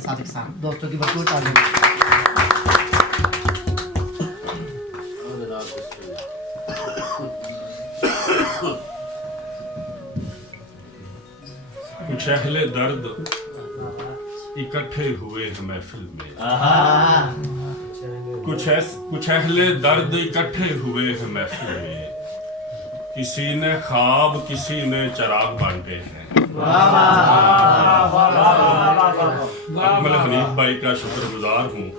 صادق صاحب دوستوں کی بھرپور تعریف کچھ اہل درد اکٹھے ہوئے ہیں محفل میں کچھ اہل درد اکٹھے ہوئے ہیں محفل میں کسی نے خواب کسی نے چراغ بانٹے ہیں اکمل حنیف بھائی کا شکر گزار ہوں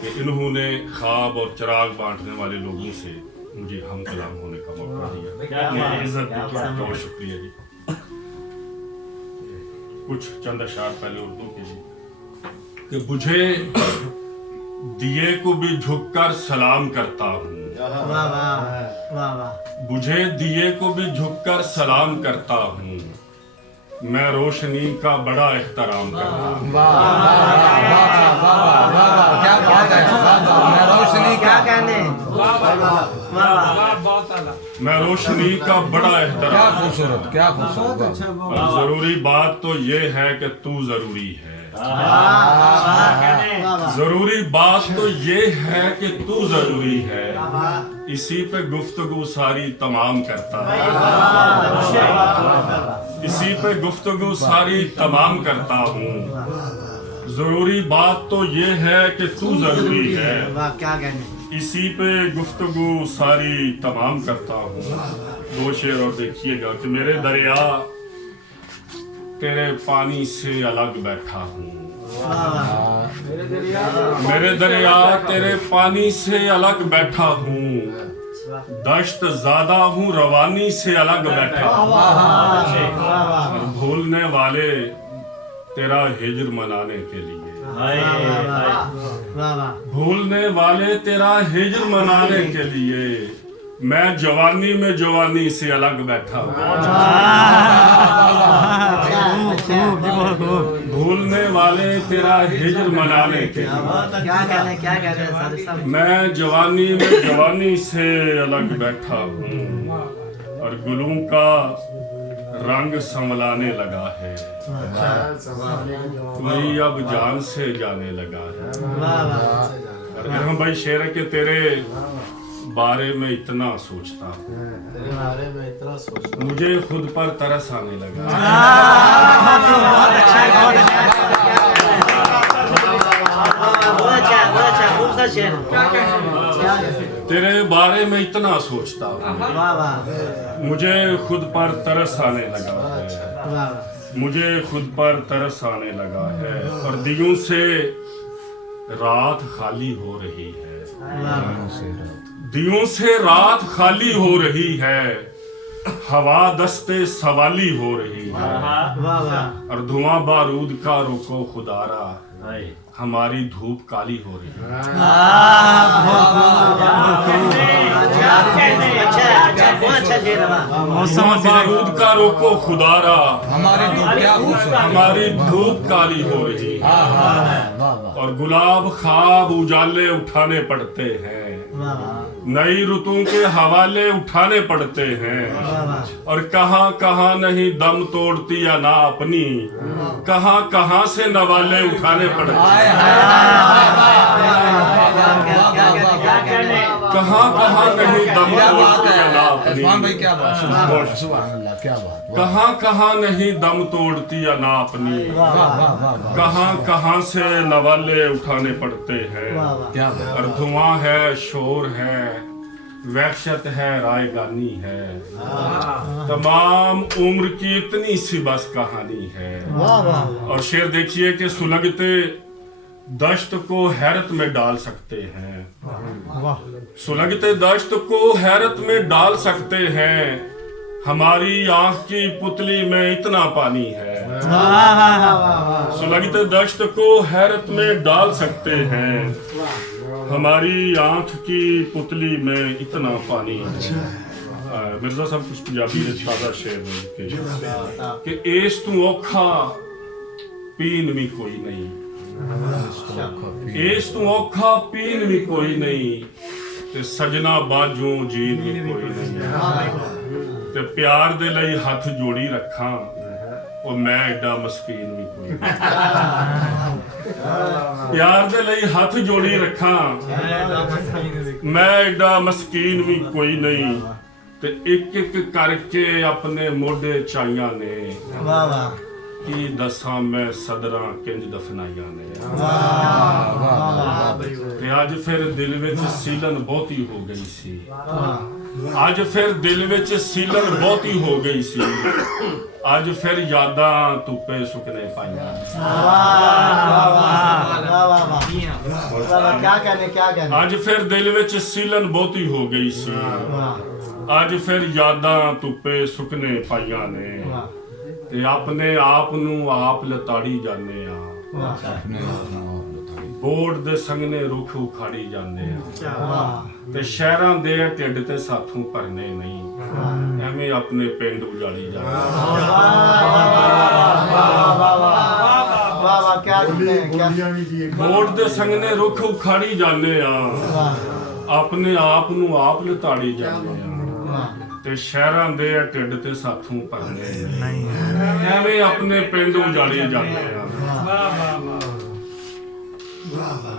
کہ انہوں نے خواب اور چراغ بانٹنے والے لوگوں سے مجھے ہم کلام ہونے کا موقع دیا عزت دی تو بہت شکریہ جی کچھ چند اشعار پہلے اردو کے جی کہ بجھے دیے کو بھی جھک کر سلام کرتا ہوں بجھے دیے کو بھی جھک کر سلام کرتا ہوں میں روشنی کا بڑا احترام کرتا ہوں میں روشنی کا بڑا احترام کیا خوبصورت ضروری بات تو یہ ہے کہ تو ضروری ہے ضروری بات تو یہ ہے کہ تو ضروری ہے اسی پہ گفتگو ساری تمام کرتا ہے اسی پہ گفتگو ساری تمام کرتا ہوں ضروری بات تو یہ ہے کہ تو ضروری ہے اسی پہ گفتگو ساری تمام کرتا ہوں دو شعر اور دیکھیے گا کہ میرے دریا تیرے پانی سے الگ بیٹھا ہوں میرے دریا تیرے پانی سے الگ بیٹھا ہوں دشت زیادہ ہوں روانی سے الگ بیٹھا ہوں اور بھولنے والے تیرا ہجر منانے کے لیے بھولنے والے تیرا ہجر منانے کے لیے میں جوانی میں جوانی سے الگ بیٹھا ہوں بھولنے والے تیرا ہجر منانے کے لیے میں جوانی میں جوانی سے الگ بیٹھا ہوں اور گلوں کا رنگ سنبھلانے لگا ہے کوئی اب جان سے جانے لگا ہے اور ارحم بھائی شعر ہے کہ تیرے بارے میں اتنا سوچتا ہوں مجھے خود پر ترس آنے لگا تیرے بارے میں اتنا سوچتا ہوں مجھے خود پر ترس آنے لگا ہے مجھے خود پر ترس آنے لگا ہے اور دیوں سے رات خالی ہو رہی ہے دیوں سے رات خالی ہو رہی ہے ہوا دستے سوالی ہو رہی ہے اور دھواں بارود کا رکو خدارا ہماری دھوپ کالی ہو رہی ہے دھواں بارود کا رکو خدارا ہماری دھوپ کالی ہو رہی ہے اور گلاب خواب اجالے اٹھانے پڑتے ہیں نئی رتوں کے حوالے اٹھانے پڑتے ہیں اور کہاں کہاں نہیں دم توڑتی یا نہ اپنی کہاں کہاں سے نوالے اٹھانے پڑتے ہیں کہاں کہاں نہیں دم توڑتی یا نہ اپنی کہاں کہاں نہیں دم توڑتی یا نہ اپنی کہاں کہاں سے نوالے اٹھانے پڑتے ہیں اور دھواں ہے شور ہے وحشت ہے رائے گانی ہے تمام عمر کی اتنی سی بس کہانی ہے اور شعر دیکھیے کہ سلگتے دشت کو حیرت میں ڈال سکتے ہیں سلگتے دشت کو حیرت میں ڈال سکتے ہیں ہماری آنکھ کی پتلی میں اتنا پانی ہے سلگتے دشت کو حیرت میں ڈال سکتے ہیں ہماری آنکھ کی پتلی میں اتنا پانی ہے مرزا صاحب کچھ پنجابی نے تازہ شعر کہ ایس تو اوکھا پین بھی کوئی نہیں ایس تو اوکھا پین بھی کوئی نہیں تے سجنا باجوں جین بھی کوئی نہیں تے پیار دے لئی ہاتھ جوڑی رکھاں ਉਹ ਮੈਂ ਐਡਾ ਮਸਕੀਨ ਵੀ ਕੋਈ ਨਹੀਂ। ਪਿਆਰ ਦੇ ਲਈ ਹੱਥ ਜੋੜੀ ਰੱਖਾਂ, ਮੈਂ ਐਡਾ ਮਸਕੀਨ ਵੀ ਕੋਈ ਨਹੀਂ। ਤੇ ਇੱਕ ਇੱਕ ਕਰਕੇ ਆਪਣੇ ਮੋਢੇ ਚਾਈਆਂ ਨੇ, ਵਾਹ ਵਾਹ ਕੀ ਦੱਸਾਂ ਮੈਂ ਸਦਰਾਂ ਕਿੰਜ ਦਫਨਾਈਆਂ ਨੇ। ਵਾਹ ਵਾਹ ਤੇ ਅੱਜ ਫਿਰ ਦਿਲ ਵਿੱਚ ਸੀਲਨ ਬਹੁਤੀ ਹੋ ਗਈ ਸੀ, ਅੱਜ ਫਿਰ ਦਿਲ ਵਿੱਚ ਸੀਲਨ ਬਹੁਤੀ ਹੋ ਗਈ ਸੀ। ਅੱਜ ਫਿਰ ਯਾਦਾਂ ਧੁੱਪੇ ਸੁੱਕਣੇ ਪਾਈਆਂ। ਅੱਜ ਫਿਰ ਦਿਲ ਵਿੱਚ ਸੀਲਨ ਬਹੁਤੀ ਹੋ ਗਈ ਸੀ, ਅੱਜ ਫਿਰ ਯਾਦਾਂ ਧੁੱਪੇ ਸੁੱਕਣੇ ਪਾਈਆਂ ਨੇ। ਤੇ ਆਪਣੇ ਆਪ ਨੂੰ ਆਪ ਲਤਾੜੀ ਜਾਂਦੇ ਆ, ਬੋਰਡ ਦੇ ਸੰਗਨੇ ਰੁੱਖ ਉਖਾੜੀ ਜਾਂਦੇ ਆ। ਤੇ ਸ਼ਹਿਰਾਂ ਦੇ ਢਿੱਡ ਤੇ ਸਾਥੋਂ ਭਰਨੇ ਨਹੀਂ, ਐਵੇਂ ਆਪਣੇ ਪਿੰਡ ਉਜਾੜੀ ਜਾਂਦੇ ਬੋਰਡ ਦੇ ਸੰਗਨੇ ਰੁੱਖ ਉਖਾੜੀ ਜਾਂਦੇ ਆ, ਆਪਣੇ ਆਪ ਨੂੰ ਆਪ ਲਤਾੜੀ ਜਾਂਦੇ ਆ। ਤੇ ਸ਼ਹਿਰਾਂ ਦੇ ਢਿੱਡ ਤੇ ਸਾਥੋਂ ਭਰਨੇ ਨਹੀਂ, ਐਵੇਂ ਆਪਣੇ ਪਿੰਡ ਉਜਾੜੀ ਜਾਂਦੇ ਆ।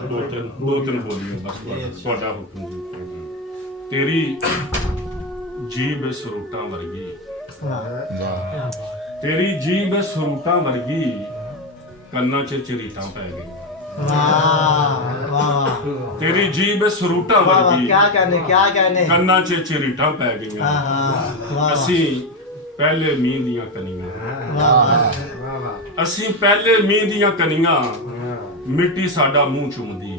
ਦੋ ਤਿੰਨ ਬੋਲੀਆਂ ਬਸ, ਤੁਹਾਡਾ ਹੁਕਮ ਜੀ। ਤੇਰੀ ਜੀਭ ਸਰੂਟਾਂ ਵਰਗੀ, ਤੇਰੀ ਜੀਭ ਸਰੂਟਾਂ ਵਰਗੀ, ਕੰਨਾਂ 'ਚ ਝਰੀਟਾਂ ਪੈ ਗਈਆਂ। ਤੇਰੀ ਜੀਭ ਸਰੂਟਾਂ ਵਰਗੀ, ਕੰਨਾਂ 'ਚ ਝਰੀਟਾਂ ਪੈ ਗਈਆਂ। ਅਸੀਂ ਪਹਿਲੇ ਮੀਂਹ ਦੀਆਂ ਕਣੀਆਂ, ਅਸੀਂ ਪਹਿਲੇ ਮੀਂਹ ਦੀਆਂ ਕਣੀਆਂ, ਮਿੱਟੀ ਸਾਡਾ ਮੂੰਹ ਚੁੰਮਦੀ।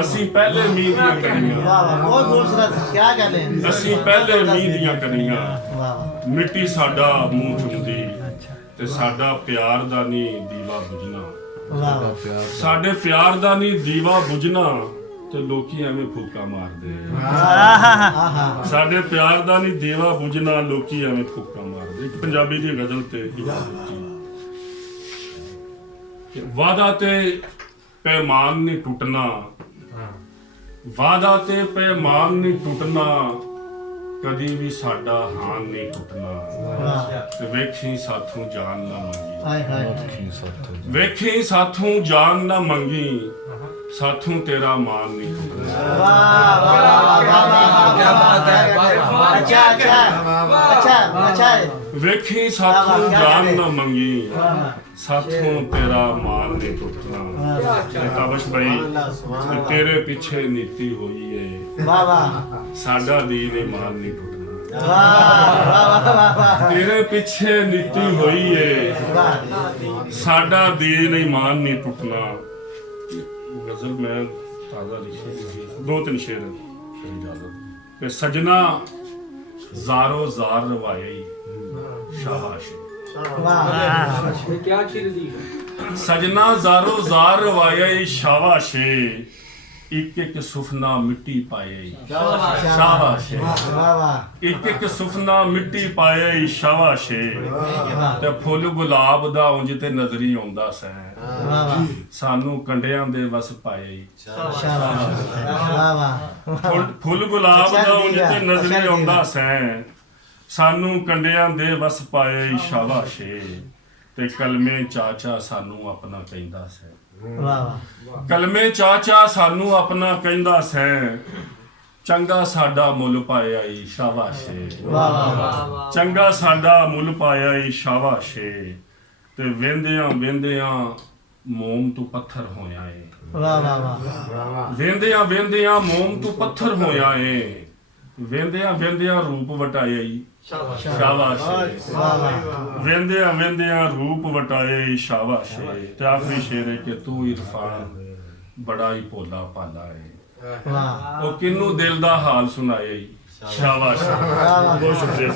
ਅਸੀਂ ਪਹਿਲੇ ਮੀਂਹ ਦੀਆਂ ਕਣੀਆਂ, ਅਸੀਂ ਪਹਿਲੇ ਮੀਂਹ ਦੀਆਂ ਕਣੀਆਂ, ਮਿੱਟੀ ਸਾਡਾ ਮੂੰਹ ਚੁੰਮਦੀ। ਤੇ ਸਾਡਾ ਪਿਆਰ ਦਾ ਨਹੀਂ ਦੀਵਾ ਬੁਝਣਾ, ਸਾਡੇ ਪਿਆਰ ਦਾ ਨਹੀਂ ਦੀਵਾ ਬੁਝਣਾ। ਤੇ ਲੋਕੀ ਐਵੇਂ ਫੂਕਾਂ ਮਾਰਦੇ ਆ। ਸਾਡੇ ਪਿਆਰ ਦਾ ਨਹੀਂ ਦੀਵਾ ਬੁਝਣਾ, ਲੋਕੀ ਐਵੇਂ ਫੂਕਾਂ ਮਾਰਦੇ। ਇੱਕ ਪੰਜਾਬੀ ਦੀ ਗਜ਼ਲ ਤੇ ਵਾਦਾ ਤੇ ਪੈਮਾਨ ਨਹੀਂ ਟੁੱਟਣਾ, ਵਾਦਾ ਤੇ ਪੈਮਾਨ ਨਹੀਂ ਟੁੱਟਣਾ, ਕਦੀ ਵੀ ਸਾਡਾ ਹਾਨ ਨਹੀਂ ਟੁੱਟਣਾ। ਤੇ ਵੇਖੀ ਸਾਥੋਂ ਜਾਨ ਨਾ ਮੰਗੀ, ਵੇਖੀ ਸਾਥੋਂ ਜਾਨ ਨਾ ਮੰਗੀ, ਸਾਥੋਂ ਤੇਰਾ ਮਾਨ ਨਹੀਂ ਟੁੱਟਣਾ। ਵੇਖੀ ਸਾਥੋਂ ਜਾਨ ਨਾ ਮੰਗੀ, ਸਾਥੋਂ ਤੇਰਾ ਮਾਨ ਨਹੀਂ ਟੁੱਟਣਾ। ਤਾਬਸ਼ ਭਾਈ ਤੇਰੇ ਪਿੱਛੇ ਨੀਤੀ ਹੋਈ ਏ, ਸਾਡਾ ਦੀਨ ਈਮਾਨ ਨਹੀਂ ਟੁੱਟਣਾ। ਤੇਰੇ ਪਿੱਛੇ ਨੀਤੀ ਹੋਈ ਏ, ਸਾਡਾ ਦੀਨ ਈਮਾਨ ਨਹੀਂ ਟੁੱਟਣਾ। ਗਜ਼ਲ ਮੈਂ ਤਾਜ਼ਾ ਲਿਖੀ, ਦੋ ਤਿੰਨ ਸ਼ੇਰ ਕਿ ਸਜਣਾ ਜ਼ਾਰੋ ਜ਼ਾਰ ਰਵਾਈ ਸ਼ਾਬਾਸ਼। ਸਜਣਾ ਜ਼ਾਰੋ ਜ਼ਾਰ ਰਵਾਇਆ ਸ਼ਾਬਾਸ਼, ਇੱਕ ਇੱਕ ਸੁਫਨਾ ਮਿੱਟੀ ਪਾਏ ਸ਼ਾਬਾਸ਼, ਇੱਕ ਇੱਕ ਸੁਫਨਾ ਮਿੱਟੀ ਪਾਏ ਸ਼ਾਬਾਸ਼। ਤੇ ਫੁੱਲ ਗੁਲਾਬ ਦਾ ਉਂਝ ਤੇ ਨਜ਼ਰੀ ਆਉਂਦਾ ਸੈ, ਸਾਨੂੰ ਕੰਡਿਆਂ ਦੇ ਵਸ ਪਾਏ। ਫੁੱਲ ਗੁਲਾਬ ਦਾ ਉਂਝ ਤੇ ਨਜ਼ਰੀ ਆਉਂਦਾ ਸੈ, ਸਾਨੂੰ ਕੰਡਿਆਂ ਦੇ ਵਸ ਪਾਏ ਸ਼ਾਬਾਸ਼। ਤੇ ਕਲਮੇ ਚਾਚਾ ਸਾਨੂੰ ਆਪਣਾ ਕਹਿੰਦਾ ਸੈ, ਕਲਮੇ ਚਾਚਾ ਸਾਨੂੰ ਆਪਣਾ ਕਹਿੰਦਾ ਸੈ, ਚੰਗਾ ਸਾਡਾ ਮੁੱਲ ਪਾਇਆ ਈ ਸ਼ਾਬਾਸ਼। ਚੰਗਾ ਸਾਡਾ ਮੁੱਲ ਪਾਇਆ ਈ ਸ਼ਾਬਾਸ਼। ਤੇ ਵੇਂਦਿਆਂ ਵੇਂਦਿਆਂ ਮੋਮ ਤੋਂ ਪੱਥਰ ਹੋਇਆ ਏ, ਵੇਂਦਿਆਂ ਵੇਂਦਿਆਂ ਮੋਮ ਤੋਂ ਪੱਥਰ ਹੋਇਆ ਏ, ਵੇਂਦਿਆਂ ਵੇਂਦਿਆਂ ਰੂਪ ਵਟਾਇਆ ਈ ਸ਼ਾਬਾਸ਼। ਵੇਂਦਿਆਂ ਵੇਂਦਿਆਂ ਰੂਪ ਵਟਾਏ ਸ਼ਾਬਾਸ਼। ਤੇ ਆਖਰੀ ਸ਼ੇਰ ਹੈ ਕਿ ਤੂੰ ਇਰਫਾਨ ਬੜਾ ਹੀ ਭੋਲਾ ਭਾਲਾ ਹੈ, ਉਹ ਕਿਹਨੂੰ ਦਿਲ ਦਾ ਹਾਲ ਸੁਣਾਏ ਸ਼ਾਬਾਸ਼। ਬਹੁਤ ਸ਼ੁਕਰੀਆ।